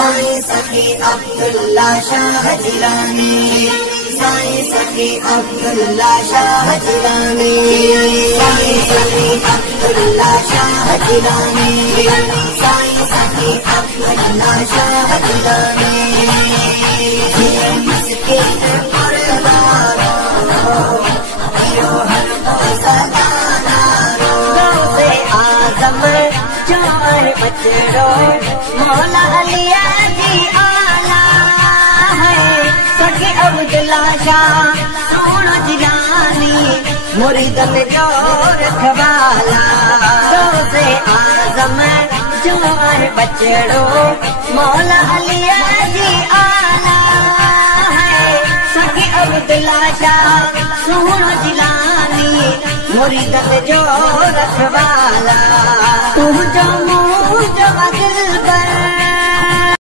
साईं सखी अब्दुल्ला शाह जिलानी, साईं सखी अब्दुल्ला शाह जिलानी, साईं सखी अब्दुल्ला शाह जिलानी, साईं सखी अब्दुल्ला शाह जिलानी। बचड़ो मौला अलिया जी आला है, सखी अब्दुल्ला शाह सोना जिलानी, मुरीदन जो रखवाला। गौसे आजम जो है बचड़ो मौला अलिया जी आला है, सखी अब्दुल्ला शाह सोना जिलानी, मुरीदन जो रखवाला। तू जो दिल पर